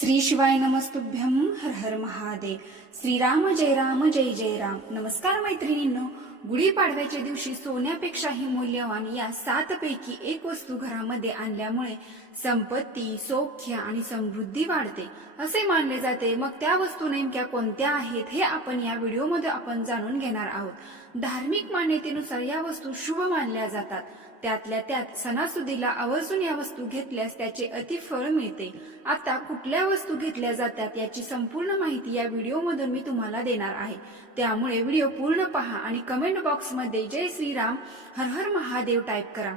श्री शिवाय नमस्तुभ्यम हर हर महादेव. श्रीराम जय राम जय जय राम. नमस्कार मैत्रिणींनो. गुढीपाडव्याच्या दिवशी सोन्यापेक्षाही मूल्यवान या सात पैकी एक वस्तू घरामध्ये आणल्यामुळे संपत्ती सौख्य आणि समृद्धी वाढते असे मानले जाते. मग त्या वस्तू नेमक्या कोणत्या आहेत हे आपण या व्हिडिओमध्ये आपण जाणून घेणार आहोत. धार्मिक मान्यतेनुसार या वस्तू शुभ मानल्या जातात. त्यातल्या त्यात सणासुदीला आवर्जून या वस्तू घेतल्यास त्याचे अतिफळ मिळते. आता कुठल्या वस्तू घेतल्या जातात याची संपूर्ण माहिती या व्हिडिओमधून मी तुम्हाला देणार आहे. त्यामुळे व्हिडिओ पूर्ण पहा आणि कमेंट बॉक्समध्ये जय श्रीराम हर हर महादेव टाईप करा.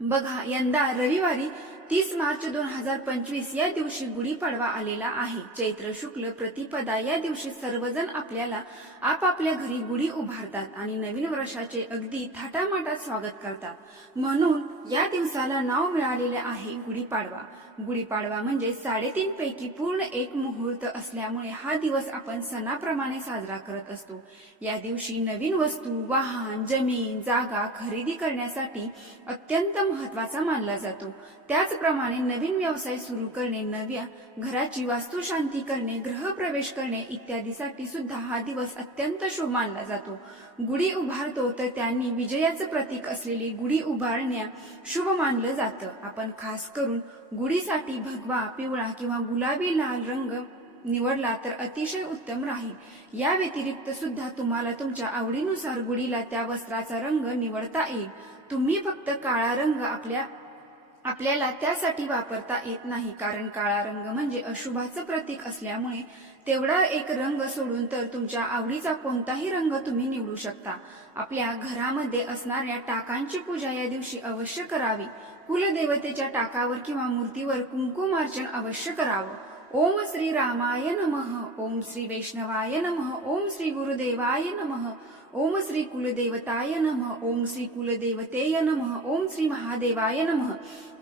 बघा यंदा रविवारी तीस मार्च दोन हजार पंचवीस या दिवशी गुढीपाडवा आलेला आहे. चैत्र शुक्ल प्रतिपदा या दिवशी सर्वजण आपल्याला आपापल्या घरी गुढी उभारतात आणि नवीन वर्षाचे अगदी थाटामाटात स्वागत करतात. म्हणून या दिवसाला नाव मिळालेले आहे गुढीपाडवा गुढीपाडवा म्हणजे साडेतीन पैकी पूर्ण एक मुहूर्त असल्यामुळे हा दिवस आपण सणाप्रमाणे साजरा करत असतो. या दिवशी नवीन वस्तू वाहन जमीन जागा खरेदी करण्यासाठी अत्यंत महत्त्वाचा मानला जातो. त्याचप्रमाणे नवीन व्यवसाय सुरू करणे नव्या घराची वास्तुशांती करणे गृहप्रवेश करणे इत्यादीसाठी सुद्धा हा दिवस अत्यंत शुभ मानला जातो. गुढी उभारतो तर त्यांनी विजयाचं प्रतीक असलेली गुढी उभारण्या शुभ मानलं जातं. आपण खास करून गुढीसाठी भगवा पिवळा किंवा गुलाबी लाल रंग निवडला तर अतिशय उत्तम राहील. या व्यतिरिक्त सुद्धा तुम्हाला तुमच्या आवडीनुसार गुढीला त्या वस्त्राचा रंग निवडता येईल. तुम्ही फक्त काळा रंग आपल्या आपल्याला त्यासाठी वापरता येत नाही कारण काळा रंग म्हणजे अशुभाचं प्रतीक असल्यामुळे तेवढा एक रंग सोडून तर तुमच्या आवडीचा कोणताही रंग तुम्ही निवडू शकता. आपल्या घरामध्ये असणाऱ्या टाकांची पूजा या दिवशी अवश्य करावी. कुलदेवतेच्या टाकावर किंवा मूर्तीवर कुंकुमार्चन अवश्य करावं. ओम श्री रामाय नम ओम श्री वैष्णवाय नमः ओम श्री गुरुदेवाय नमः ओम श्री कुलदेवताय नमः ओम श्री कुलदेवतेय नमः ओम श्री महादेवाय नमः.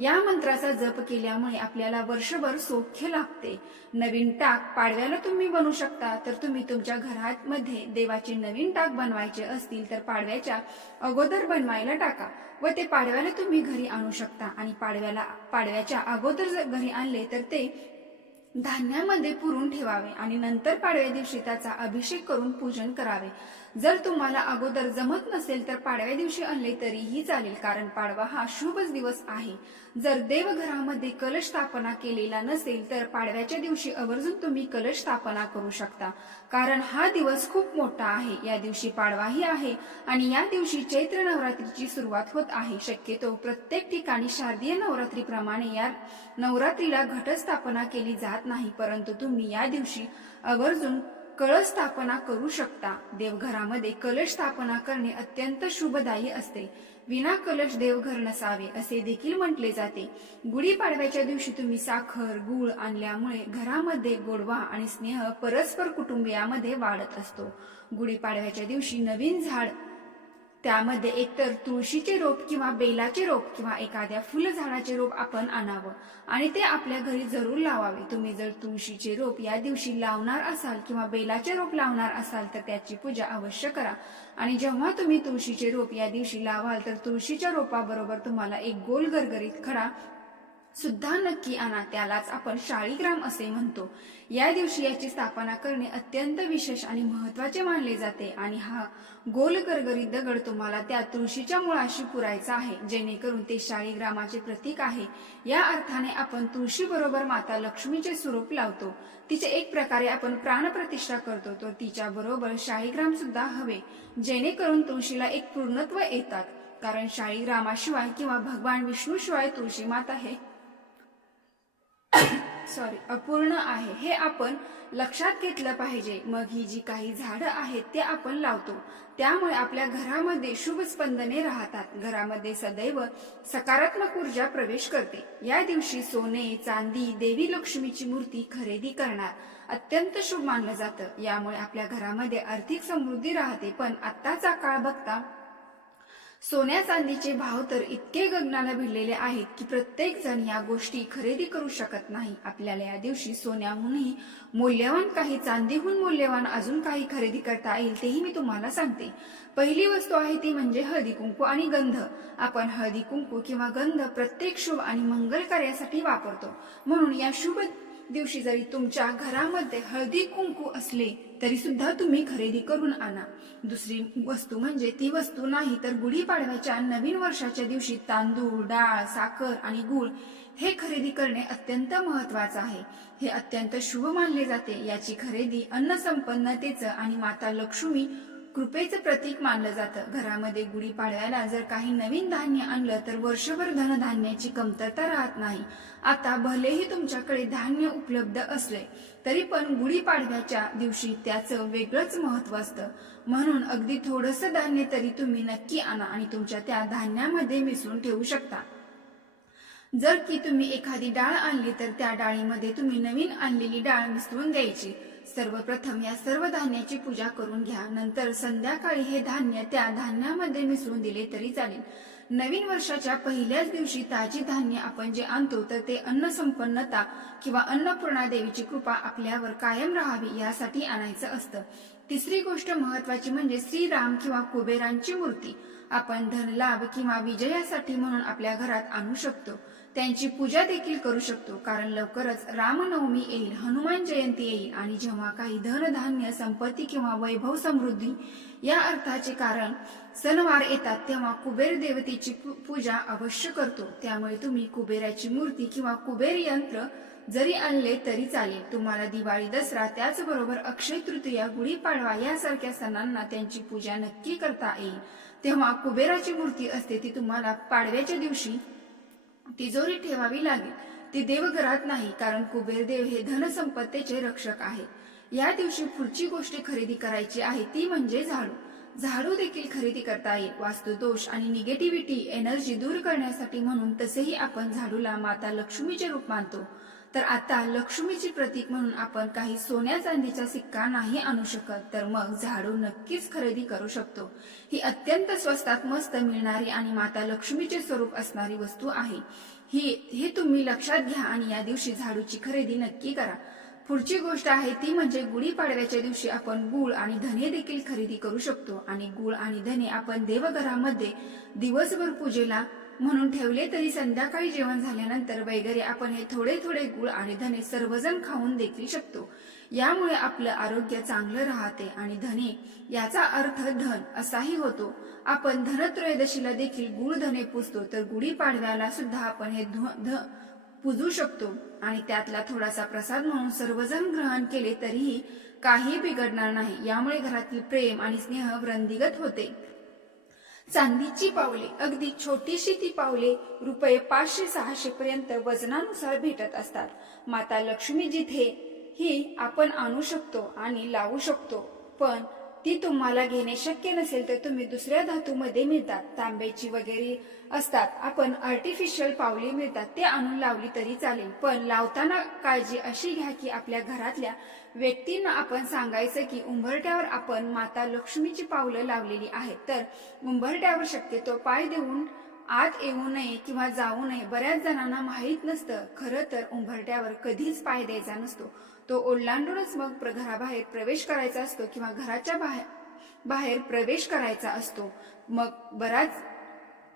या मंत्राचा जप केल्यामुळे आपल्याला वर्षभर सौख्य लागते नवीन टाक पाडव्याला तुम्ही बनवू शकता. तर तुम्ही तुमच्या घरामध्ये देवाचे नवीन टाक बनवायचे असतील तर पाडव्याच्या अगोदर बनवायला टाका व ते पाडव्याला तुम्ही घरी आणू शकता. आणि पाडव्याला पाडव्याच्या अगोदर जर घरी आणले तर ते धान्यामध्ये पुरून ठेवावे आणि नंतर पाडव्या दिवशी त्याचा अभिषेक करून पूजन करावे. जर तुम्हाला अगोदर जमत नसेल तर पाडव्या दिवशी आणले तरीही चालेल कारण पाडवा हा शुभच दिवस आहे. जर देवघरामध्ये कलश स्थापना केलेला नसेल तर पाडव्याच्या दिवशी आवर्जून तुम्ही कलश स्थापना करू शकता. कारण हा दिवस खूप मोठा आहे. या दिवशी पाडवाही आहे आणि या दिवशी चैत्र नवरात्रीची सुरुवात होत आहे. शक्यतो प्रत्येक ठिकाणी शारदीय नवरात्रीप्रमाणे या नवरात्रीला घटस्थापना केली जात नाही परंतु तुम्ही या दिवशी आवर्जून कळश स्थापना करू शकता. देवघरामध्ये कलश स्थापना करणे अत्यंत शुभदायी असते. विना कलश देवघर नसावे असे देखील म्हटले जाते. गुढीपाडव्याच्या दिवशी तुम्ही साखर गुळ आणल्यामुळे घरामध्ये गोडवा आणि स्नेह परस्पर कुटुंबियामध्ये वाढत असतो. गुढीपाडव्याच्या दिवशी नवीन झाड त्यामध्ये एकतर तुळशीचे रोप किंवा बेलाचे रोप किंवा एखाद्या फुलझाडाचे रोप आपण आणावं. आणि ते आपल्या घरी जरूर लावावे. तुम्ही जर तुळशीचे रोप या दिवशी लावणार असाल किंवा बेलाचे रोप लावणार असाल तर त्याची पूजा अवश्य करा. आणि जेव्हा तुम्ही तुळशीचे रोप या दिवशी लावाल तर तुळशीच्या रोपाबरोबर तुम्हाला एक गोल गरगरीत खडा सुद्धा नक्की आणा त्यालाच आपण शाळीग्राम असे म्हणतो. या दिवशी याची स्थापना करणे अत्यंत विशेष आणि महत्त्वाचे मानले जाते आणि हा गोल करगरी दगड तुम्हाला त्या तुळशीच्या मुळाशी पुरायचा आहे जेणेकरून ते शाळीग्रामाचे प्रतीक आहे. या अर्थाने आपण तुळशी बरोबर माता लक्ष्मीचे स्वरूप लावतो. तिचे एक प्रकारे आपण प्राणप्रतिष्ठा करतो तर तिच्या बरोबर शाळीग्राम सुद्धा हवे जेणेकरून तुळशीला एक पूर्णत्व येतात. कारण शाळीग्रामाशिवाय किंवा भगवान विष्णूशिवाय तुळशी माता हे सॉरी अपूर्ण आहे. हे आपण लक्षात घेतलं पाहिजे. मग ही जी काही झाडं आहेत ते आपण लावतो. त्यामुळे आपल्या घरामध्ये शुभ स्पंदने राहतात. घरामध्ये सदैव सकारात्मक ऊर्जा प्रवेश करते. या दिवशी सोने चांदी देवी लक्ष्मीची मूर्ती खरेदी करणार अत्यंत शुभ मानलं जातं. यामुळे आपल्या घरामध्ये आर्थिक समृद्धी राहते. पण आत्ताचा काळ बघता सोन्या चांदीचे भाव तर इतके गगनाला भिडलेले आहेत की प्रत्येक जण या गोष्टी खरेदी करू शकत नाही. आपल्याला या दिवशी सोन्याहूनही मूल्यवान काही चांदीहून मूल्यवान अजून काही खरेदी करता येईल तेही मी तुम्हाला सांगते. पहिली वस्तू आहे ती म्हणजे हळदी कुंकू आणि गंध. आपण हळदी कुंकू किंवा गंध प्रत्येक शुभ आणि मंगल कार्यासाठी वापरतो. म्हणून या शुभ दिवशी जरी तुमच्या घरामध्ये हळदी कुंकू असले तरी सुद्धा तुम्ही खरेदी करून आणा. दुसरी वस्तू म्हणजे ती वस्तू नाही तर गुढीपाडव्याच्या नवीन वर्षाच्या दिवशी तांदूळ डाळ साखर आणि गूळ हे खरेदी करणे अत्यंत महत्वाचं आहे. हे अत्यंत शुभ मानले जाते. याची खरेदी अन्न संपन्नतेचं आणि माता लक्ष्मी कृपेचं प्रतीक मानलं जातं. घरामध्ये गुढीपाडव्याला जर काही नवीन धान्य आणलं तर वर्षभर धनधान्याची कमतरता राहत नाही. आता भलेही तुमच्याकडे धान्य उपलब्ध असले तरी पण गुढीपाडव्याच्या दिवशी त्याचं वेगळंच महत्त्व असतं. म्हणून अगदी थोडंसं धान्य तरी तुम्ही नक्की आणा आणि तुमच्या त्या धान्यामध्ये मिसळून ठेवू शकता. जर की तुम्ही एखादी डाळ आणली तर त्या डाळीमध्ये तुम्ही नवीन आणलेली डाळ मिसळून द्यायची सर्वप्रथम या सर्व धान्याची पूजा करून घ्या. नंतर संध्याकाळी हे धान्य त्या धान्यामध्ये मिसळून दिले तरी चालेल. नवीन वर्षाच्या पहिल्याच दिवशी ताजी धान्य आपण जे आणतो तर ते अन्न संपन्नता किंवा अन्नपूर्णा देवीची कृपा आपल्यावर कायम राहावी यासाठी आणायचं असतं. तिसरी गोष्ट महत्वाची म्हणजे श्रीराम किंवा कुबेरांची मूर्ती. आपण धनलाभ किंवा विजयासाठी म्हणून आपल्या घरात आणू शकतो. त्यांची पूजा देखील करू शकतो. कारण लवकरच रामनवमी येईल हनुमान जयंती येईल आणि जेव्हा काही धनधान्य संपत्ती किंवा वैभव समृद्धी या अर्थाचे कारण सणवार येतात तेव्हा कुबेर देवतेची पूजा अवश्य करतो. त्यामुळे तुम्ही कुबेराची मूर्ती किंवा कुबेर यंत्र जरी आणले तरी चालेल. तुम्हाला दिवाळी दसरा त्याचबरोबर अक्षय तृतीया गुढीपाडवा यासारख्या सणांना त्यांची पूजा नक्की करता येईल. तेव्हा कुबेराची मूर्ती असते ती तुम्हाला पाडव्याच्या दिवशी तिजोरी ठेवावी लागेल. ती देवघरात नाही कारण कुबेर देव हे धनसंपत्तीचे रक्षक आहे. या दिवशी पुढची गोष्ट खरेदी करायची आहे ती म्हणजे झाडू. झाडू देखील खरेदी करता येईल. वास्तुदोष आणि निगेटिव्हिटी एनर्जी दूर करण्यासाठी म्हणून तसेही आपण झाडूला माता लक्ष्मीचे रूप मानतो. तर आता लक्ष्मीची प्रतीक म्हणून आपण काही सोन्या चांदीचा सिक्का नाही आणू शकत तर मग झाडू नक्कीच खरेदी करू शकतो. ही अत्यंत स्वस्तात मस्त मिळणारी आणि माता लक्ष्मीचे स्वरूप असणारी वस्तू आहे. ही हे तुम्ही लक्षात घ्या आणि या दिवशी झाडूची खरेदी नक्की करा. पुढची गोष्ट आहे ती म्हणजे गुढीपाडव्याच्या दिवशी आपण गुळ आणि धने देखील खरेदी करू शकतो. आणि गुळ आणि धने आपण देवघरामध्ये दिवसभर पूजेला म्हणून ठेवले तरी संध्याकाळी जेवण झाल्यानंतर वगैरे आपण हे थोडे थोडे गुळ आणि धने सर्वजण खाऊन देखील शकतो. यामुळे आपलं आरोग्य चांगलं राहते आणि धने याचा अर्थ धन असाही होतो. आपण धनत्रयोदशीला देखील गुळ धने पुजतो तर गुढीपाडव्याला सुद्धा आपण हे धु- ध- पुजू शकतो. आणि त्यातला थोडासा प्रसाद म्हणून सर्वजण ग्रहण केले तरीही काही बिघडणार नाही. यामुळे घरातील प्रेम आणि स्नेह वृंदिगत होते. चांदीची पावले अगदी छोटीशी ती पावले रुपये पाचशे सहाशे पर्यंत वजनानुसार भेटत असतात. माता लक्ष्मी जिथे ही आपण आणू शकतो आणि लावू शकतो. पण ती तुम्हाला घेणे शक्य नसेल तर तुम्ही दुसऱ्या धातूमध्ये मिळतात. तांब्याची वगैरे असतात. आपण आर्टिफिशियल पावली मिळतात. ते आणून लावली तरी चालेल. पण लावताना काळजी अशी घ्या की आपल्या घरातल्या व्यक्तींना आपण सांगायचं की उंबरट्यावर आपण माता लक्ष्मीची पावलं लावलेली आहेत. तर उंबरट्यावर शक्यतो पाय देऊन आत येऊ नये किंवा जाऊ नये. बऱ्याच जणांना माहीत नसतं. खरं तर उंबरट्यावर कधीच पाय द्यायचा नसतो. तो ओलांडूनच मग घराबाहेर प्रवेश करायचा असतो किंवा घराच्या बाहेर बाहेर प्रवेश करायचा असतो. मग बराच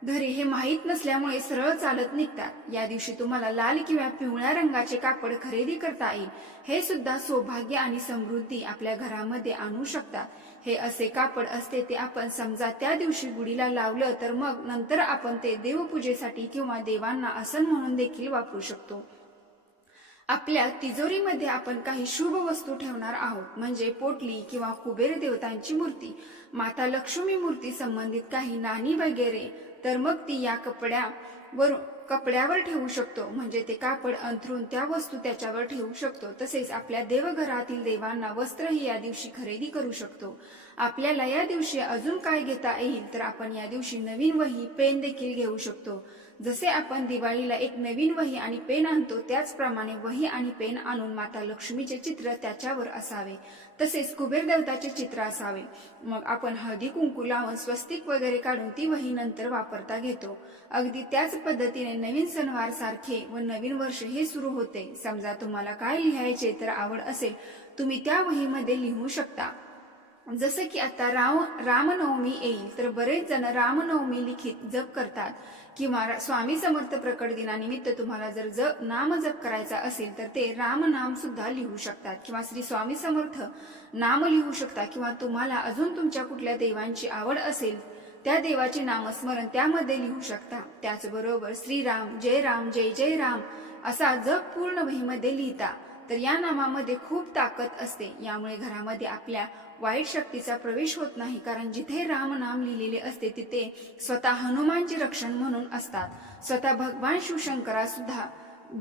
घरी हे माहीत नसल्यामुळे सरळ चालत निघतात. या दिवशी तुम्हाला लाल किंवा पिवळ्या रंगाचे कापड खरेदी करता येईल. हे सुद्धा सौभाग्य आणि समृद्धी आपल्या घरामध्ये आणू शकतात. हे असे कापड असते ते आपण समजा त्या दिवशी गुढीला लावलं तर मग नंतर आपण ते देवपूजेसाठी किंवा देवांना आसन म्हणून देखील वापरू शकतो. आपल्या तिजोरीमध्ये आपण काही शुभ वस्तू ठेवणार आहोत म्हणजे पोटली किंवा कुबेर देवतांची मूर्ती. माता लक्ष्मी मूर्ती संबंधित काही नाणी वगैरे तर मग ती या कपड्यावर कपड्यावर ठेवू शकतो. म्हणजे ते कापड अंथरून त्या वस्तू त्याच्यावर ठेवू शकतो. तसेच आपल्या देवघरातील देवांना वस्त्रही या दिवशी खरेदी करू शकतो. आपल्याला या दिवशी अजून काय घेता येईल तर आपण या दिवशी नवीन वही पेन देखील घेऊ शकतो. जसे आपण दिवाळीला एक नवीन वही आणि पेन आणतो त्याचप्रमाणे वही आणि पेन आणून माता लक्ष्मीचे चित्र त्याच्यावर असावे. तसेच कुबेर देवताचे चित्र असावे. मग आपण हळदी कुंकू लावून स्वस्तिक वगैरे काढून ती वही नंतर वापरता घेतो. अगदी त्याच पद्धतीने नवीन सणवार सारखे व नवीन वर्ष हे सुरू होते. समजा तुम्हाला काय लिहायचे तर आवड असेल तुम्ही त्या वहीमध्ये लिहू शकता. जसं की आता राम रामनवमी येईल तर बरेच जण रामनवमी लिखित जप करतात. किंवा स्वामी समर्थ प्रकट दिनानिमित्त तुम्हाला जर ज नाम जप करायचा असेल तर ते राम नाम सुद्धा लिहू शकतात. किंवा श्री स्वामी समर्थ नाम लिहू शकता. किंवा तुम्हाला अजून तुमच्या कुठल्या देवांची आवड असेल त्या देवाचे नामस्मरण त्यामध्ये लिहू शकता. त्याचबरोबर श्रीराम जय राम जय जय राम असा जप पूर्ण वहीमध्ये लिहिता. तर या नामामध्ये खूप ताकद असते. यामुळे घरामध्ये आपल्या वाईट शक्तीचा प्रवेश होत नाही. कारण जिथे राम नाम लिहिलेले असते तिथे स्वतः हनुमानचे रक्षण म्हणून असतात. स्वतः भगवान शिवशंकरा सुद्धा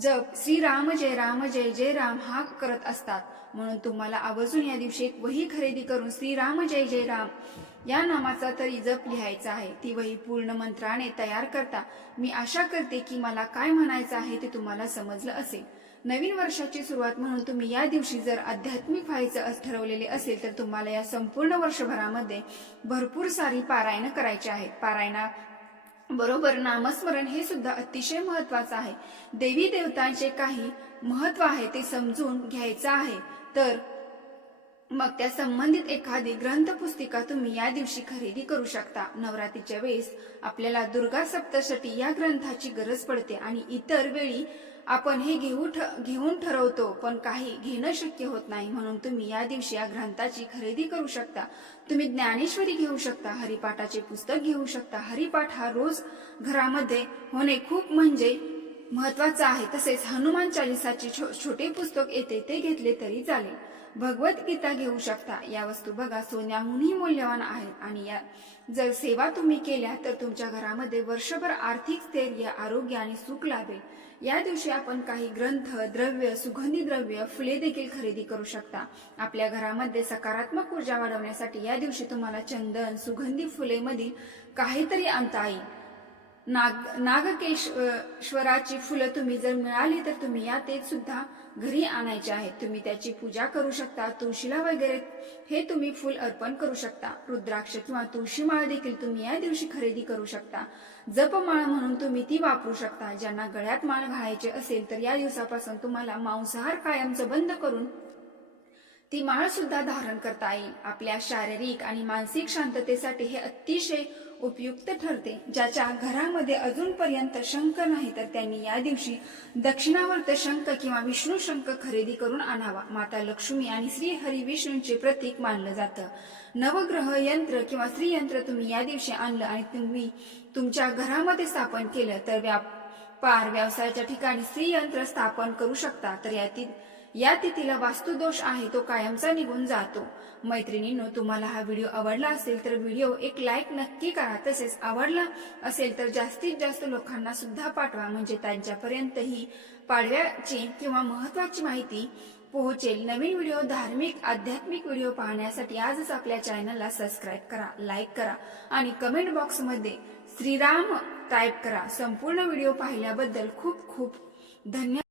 जप श्रीराम जय राम जय जय राम हा करत असतात. म्हणून तुम्हाला आवर्जून या दिवशी एक वही खरेदी करून श्रीराम जय जय राम या नामाचा तरी जप लिहायचा आहे. ती वही पूर्ण मंत्राने तयार करता. मी आशा करते की मला काय म्हणायचं आहे ते तुम्हाला समजलं असेल. नवीन वर्षाची सुरुवात म्हणून तुम्ही या दिवशी जर आध्यात्मिक व्हायचं ठरवलेले असेल तर तुम्हाला या संपूर्ण वर्षभरामध्ये भरपूर सारी पारायण करायची आहेत पारायणा बरोबर नामस्मरण हे सुद्धा अतिशय महत्वाचं आहे. देवी देवतांचे काही महत्त्व आहे ते समजून घ्यायचं आहे. तर मग त्या संबंधित एखादी ग्रंथ पुस्तिका तुम्ही या दिवशी खरेदी करू शकता. नवरात्रीच्या वेळेस आपल्याला दुर्गा सप्तशती या ग्रंथाची गरज पडते आणि इतर वेळी आपण हे घेऊ ठ- घेऊन ठरवतो पण काही घेणं शक्य होत नाही. म्हणून तुम्ही या दिवशी या ग्रंथाची खरेदी करू शकता. तुम्ही ज्ञानेश्वरी घेऊ शकता हरिपाठाचे पुस्तक घेऊ शकता. हरिपाठ हा रोज घरामध्ये होणे खूप म्हणजे महत्वाचं आहे. तसेच हनुमान चालिसाचे छो- छोटे पुस्तक येते ते घेतले तरी चालेल. भगवद्गीता घेऊ शकता. या वस्तू बघा सोन्याहूनही मूल्यवान आहेत. आणि या जर सेवा तुम्ही केल्या तर तुमच्या घरामध्ये वर्षभर आर्थिक स्थैर्य आरोग्य आणि सुख लाभेल. या दिवशी आपण काही ग्रंथ द्रव्य सुगंधी द्रव्य फुले देखील खरेदी करू शकता. आपल्या घरामध्ये सकारात्मक ऊर्जा वाढवण्यासाठी या दिवशी तुम्हाला चंदन सुगंधी फुले मधील काहीतरी आणता येईल. नाग नागकेश्वराची फुलं तुम्ही जर मिळाली तर तुम्ही या तेच सुद्धा घरी आणायचे आहेत तुम्ही त्याची पूजा करू शकता तुळशीला वगैरे हे तुम्ही फुल अर्पण करू शकता. रुद्राक्ष किंवा तुळशी माळ देखील तुम्ही या दिवशी खरेदी करू शकता. जपमाळ म्हणून तुम्ही ती वापरू शकता. ज्यांना गळ्यात माळ घालायचे असेल तर या दिवसापासून तुम्हाला मांसाहार कायमचं बंद करून ती माळ सुद्धा धारण करता येईल. आपल्या शारीरिक आणि मानसिक शांततेसाठी हे अतिशय उपयुक्त ठरते. ज्याच्या घरामध्ये अजूनपर्यंत शंख नाही तर त्यांनी या दिवशी दक्षिणावर्त शंख किंवा विष्णू शंख खरेदी करून आणावा. माता लक्ष्मी आणि श्री हरी विष्णूंचे प्रतीक मानलं जातं. नवग्रह यंत्र किंवा श्रीयंत्र तुम्ही या दिवशी आणलं आणि तुम्ही तुमच्या घरामध्ये स्थापन केलं तर व्यापार व्यवसायाच्या ठिकाणी श्रीयंत्र स्थापन करू शकता. तर यातील या तिथीला वास्तुदोष आहे तो कायमचा निघून जातो. मैत्रिणींनो तुम्हाला हा व्हिडिओ आवडला असेल तर व्हिडिओ एक लाईक नक्की करा. तसेच आवडला असेल तर जास्तीत जास्त लोकांना सुद्धा पाठवा. म्हणजे त्यांच्यापर्यंत ही पाडव्याची किंवा महत्वाची माहिती पोहोचेल. नवीन व्हिडिओ धार्मिक आध्यात्मिक व्हिडिओ पाहण्यासाठी आजच आपल्या चॅनलला सबस्क्राईब करा लाईक करा आणि कमेंट बॉक्समध्ये श्रीराम टाईप करा. संपूर्ण व्हिडिओ पाहिल्याबद्दल खूप खूप धन्यवाद.